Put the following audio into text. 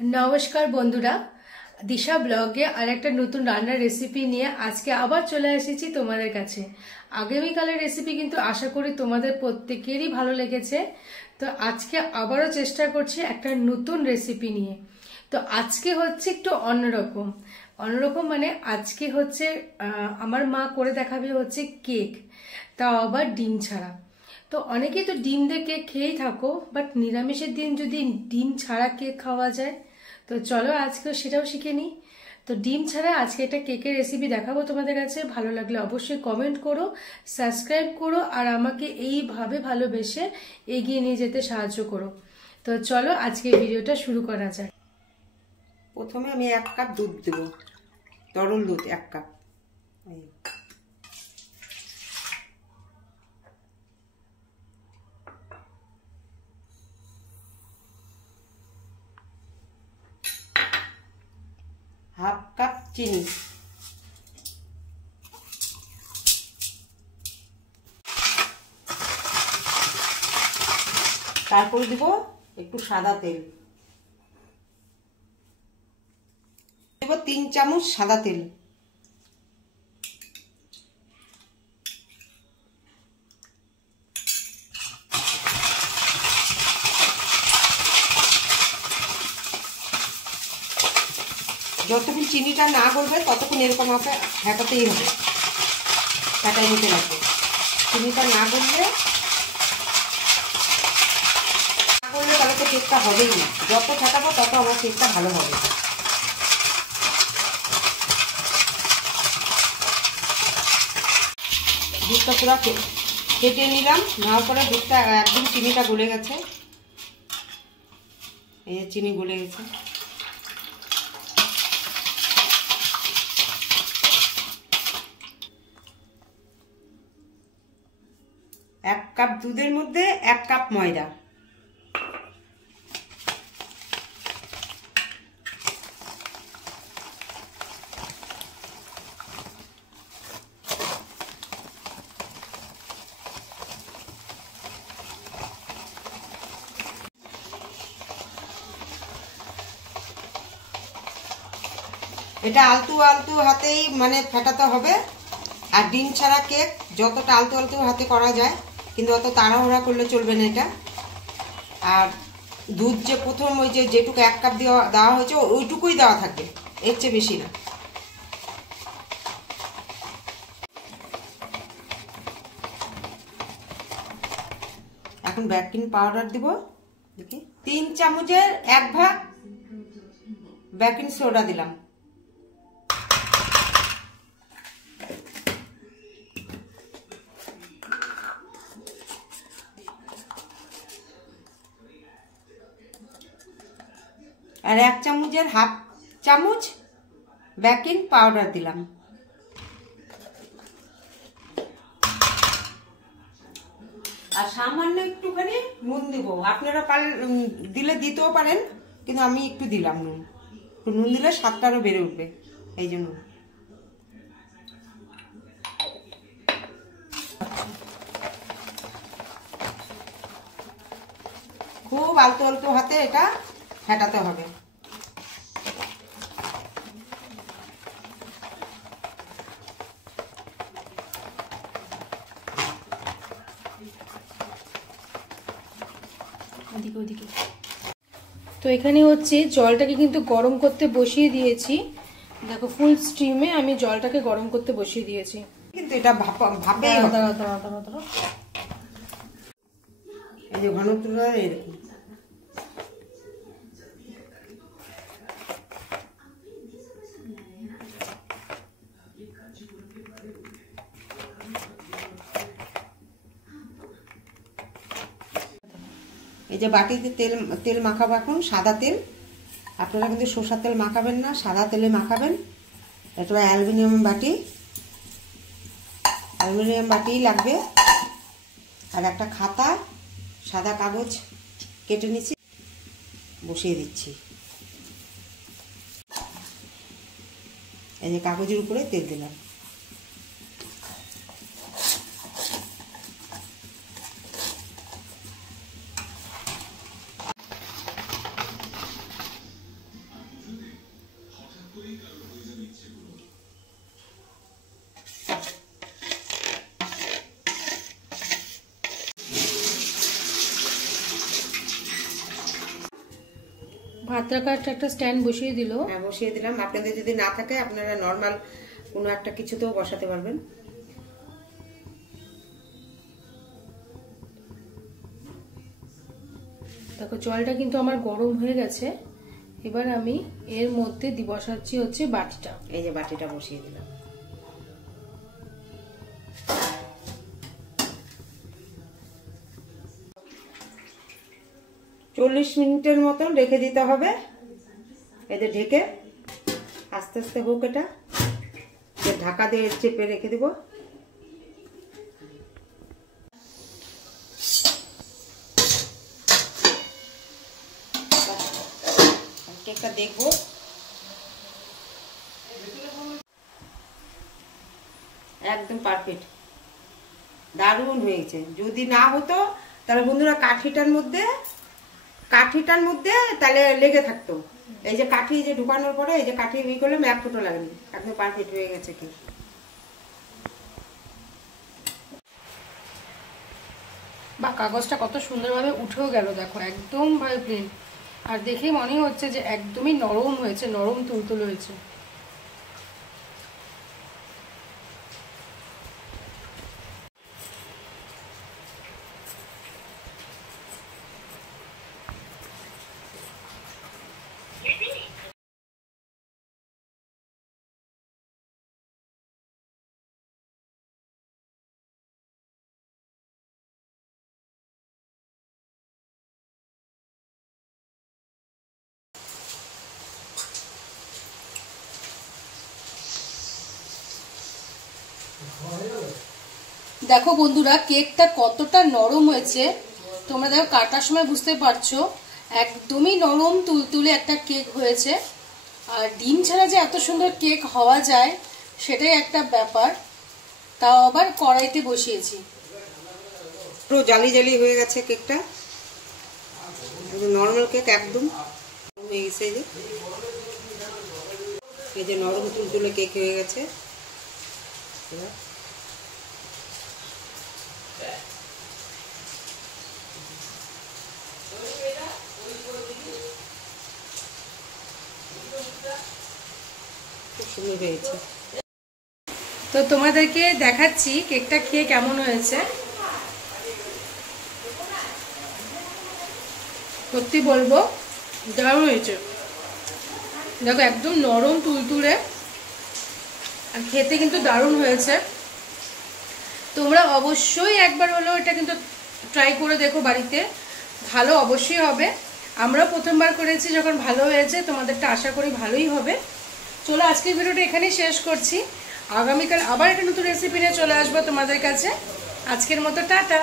नमस्कार बंधुरा दिशा ब्लगे और एक नतून रान्नार रेसिपि निये आज के आबार चले एसेछि तोमादेर काछे। आगामीकालेर रेसिपि किन्तु आशा करी तोमादेर प्रत्येकेरই भालो लेगेছে। तो आज के आबारो चेष्टा करछि एकटा नतून रेसिपि निये। तो आज के होच्छे एकटु अन्यरकम माने आज के होच्छे आमार मा करे देखाबे होच्छे केक, ताও আবার ডিম ছাড়া। तो অনেকেই তো ডিম দিয়ে কেক খেয়েই থাকো, বাট নিরামিষের দিন যদি ডিম ছাড়া কেক খাওয়া যায় তো চলো আজকে সেটাও শিখে নিই। তো ডিম ছাড়া আজকে একটা কেকের রেসিপি দেখাবো তোমাদের কাছে। ভালো লাগলে অবশ্যই কমেন্ট করো, সাবস্ক্রাইব করো আর আমাকে এইভাবে ভালোবেসে এগিয়ে নিয়ে যেতে সাহায্য করো। তো চলো আজকে ভিডিওটা শুরু করা যাক। প্রথমে আমি 1 কাপ দুধ দেব, তরল দুধ 1 কাপ। हाफ कप चीनी, तारपर देব একটু সাদা তেল, দেব 3 চামচ সাদা তেল। যতক্ষণ চিনিটা না গলবে ততক্ষণ এরকম আমাকে ফেটাতেই হবে, ফেটাই নিতে লাগবে। চিনিটা না গললে তাহলে তো কেকটা হবেই না। যত ফেটাবো তত আমার কেকটা ভালো হবে। দুধটা পুরো ফেটে নিলাম, নেওয়ার পরে দুধটা একদম চিনিটা গলে গেছে। এই যে চিনি গলে গেছে। 1 কাপ দুধের মধ্যে 1 কাপ ময়দা। এটা আলতু আলতু হাতেই মানে ফেটাতে হবে। আর ডিম ছাড়া কেক যতটা আলতু আলতু হাতে করা যায়, কিন্তু অত তাড়াহুড়া করলে চলবে না এটা। আর দুধ যে প্রথম ওই যেটুকু 1 কাপ দেওয়া হয়েছে ওইটুকুই দেওয়া থাকবে, এর চেয়ে বেশি না। এখন বেকিং পাউডার দিব, দেখি 3 চামচের 1 ভাগ বেকিং সোডা দিলাম। আর 1 চামচের হাফ চামচ বেকিং পাউডার দিলাম। আর সামান্য একটুখানি নুন দিব। আপনারা দিলে দিতেও পারেন, কিন্তু আমি একটু দিলাম নুন। নুন দিলে স্বাদটা আরো বেড়ে উঠবে, এই জন্য। খুব আলতো আলতো হাতে এটা ফেটাতে হবে। তো এখানে হচ্ছে জলটাকে কিন্তু গরম করতে বসিয়ে দিয়েছি। দেখো ফুল স্টিমে আমি জলটাকে গরম করতে বসিয়ে দিয়েছি। কিন্তু এটা ভাপে এই যে ঘনত্বটা এরকম। এই যে বাটিতে তেল মাখাবো, এখন সাদা তেল। আপনারা কিন্তু সরষের তেল মাখাবেন না, সাদা তেলে মাখাবেন। এটা অ্যালুমিনিয়াম বাটি লাগবে। আর একটা খাতা, সাদা কাগজ কেটে নিচ্ছি, বসিয়ে দিচ্ছি। এই যে কাগজের উপরে তেল দিলাম। ভাত রাখার একটা স্ট্যান্ড বসিয়ে দিল। হ্যাঁ, বসিয়ে দিলাম। আপনাদের যদি না থাকে আপনারা নর্মাল কোনো একটা কিছুতেও বসাতে পারবেন। দেখো জলটা কিন্তু আমার গরম হয়ে গেছে। এবার আমি এর মধ্যে বসাচ্ছি হচ্ছে বাটিটা। এই যে বাটিটা বসিয়ে দিলাম। চল্লিশ মিনিটের মতন রেখে দিতে হবে। এতে ঢেকে আস্তে আস্তে হোক, এটা ঢাকা দিয়ে চেপে রেখে দিব। কেকটা দেখবো একদম পারফেক্ট, দারুণ হয়েছে। যদি না হতো তাহলে বন্ধুরা কাঠিটার মধ্যে তাহলে লেগে থাকতো। এই যে কাঠি যে ঢুকানোর পরে এই যে কাঠি করলে এক ফুটো লাগেনি, একদম পারফেক্ট হয়ে গেছে কেক। বা কাগজটা কত সুন্দরভাবে উঠেও গেল, দেখো একদম ভাই প্লেন। আর দেখে মনে হচ্ছে যে একদমই নরম হয়েছে, নরম তুলতুল হয়েছে। দেখো বন্ধুরা কেকটা কতটা নরম হয়েছে, তোমরা দেখো কাটার সময় বুঝতে পারছো একদমই নরম তুলতুলে একটা কেক হয়েছে। আর ডিম ছাড়া যে এত সুন্দর কেক হওয়া যায় সেটাই একটা ব্যাপার। তাও আবার কড়াইতে বসিয়েছি। পুরো জালি জালি হয়ে গেছে কেকটা, নর্মাল কেক একদম হয়ে গেছে। এই যে নরম তুলতুলে কেক হয়ে গেছে। খুব সুন্দর হয়েছে। তো তোমাদেরকে দেখাচ্ছি কেকটা খেয়ে কেমন হয়েছে। সত্যি বলবো দারুণ হয়েছে। দেখো একদম নরম তুলতুলে, আর খেতে কিন্তু দারুণ হয়েছে। তোমরা অবশ্যই একবার হলেও এটা কিন্তু ট্রাই করে দেখো বাড়িতে, ভালো অবশ্যই হবে। আমরাও প্রথমবার করেছি, যখন ভালো হয়েছে তোমাদেরটা আশা করি ভালোই হবে। চলো আজকের ভিডিওটা এখানেই শেষ করছি। আগামীকাল আবার একটা নতুন রেসিপি নিয়ে চলে আসবো তোমাদের কাছে। আজকের মতো টাটা।